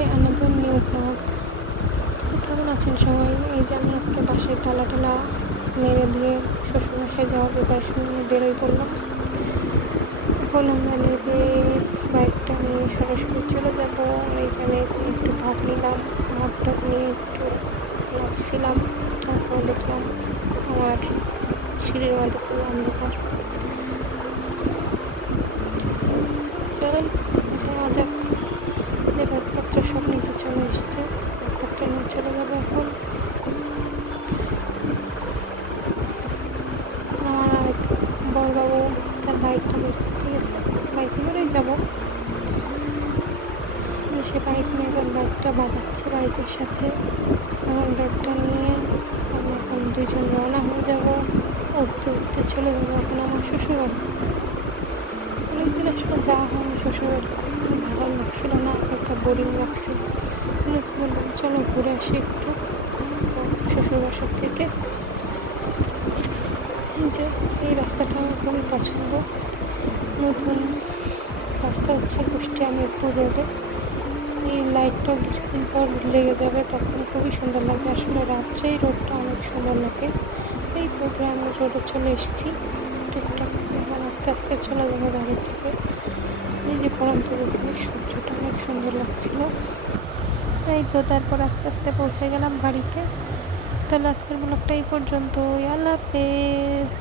High another new blog কেমন আছেন সবাই? এই যে আমি আজকে বাসায় তালা টালা মেরে দিয়ে শ্বশুরবাসায় যাওয়ার প্রিপারেশন নিয়ে বেরোই পড়লাম। এখন আমরা নেবে বাইকটা নিয়ে সরাসরি চলে যাব। এইখানে একটু ভাব নিলাম ভাবটা নিয়ে একটু নামছিলাম তারপর দেখলাম আমার সিঁড়ির মধ্যে খুব অন্ধকার। চলে যাব এখন আমার বড়বাবু তার বাইকটা করতে গেছে। বাইকে করেই যাব। সে বাইক নিয়ে তার বাইকটা বাঁধাচ্ছে বাইকের সাথে। আমার ব্যাগটা নিয়ে আমরা এখন দুজন রওনা হয়ে যাব। উঠতে উঠতে চলে যাব এখন আমার শ্বশুরবাড়ি। অনেকদিন আসলে যাওয়া হয়নি শ্বশুরবাড়ি। ভালো লাগছিল না, একটা বোরিং লাগছিল। বললাম ঘুরে আসি একটু। তো শ্বশুর বাসার থেকে যে, এই রাস্তাটা আমার খুবই পছন্দ। নতুন রাস্তা হচ্ছে কুষ্টিয়া মিরপুর রোডে। এই লাইটটা কিছুদিন পর লেগে যাবে, তখন খুবই সুন্দর লাগবে। আসলে রাত্রে এই রোডটা অনেক সুন্দর লাগে। এই তো গ্রামের রোডে চলে এসেছি। টুকটাক এখন আস্তে আস্তে চলে যাব বাড়ির থেকে এই যে পড়ন্ত সূর্যটা অনেক সুন্দর লাগছিল। এই তো তারপর আস্তে আস্তে পৌঁছে গেলাম বাড়িতে। তাহলে আজকের ব্লগটা এই পর্যন্ত আল্লাহ হাফেজ।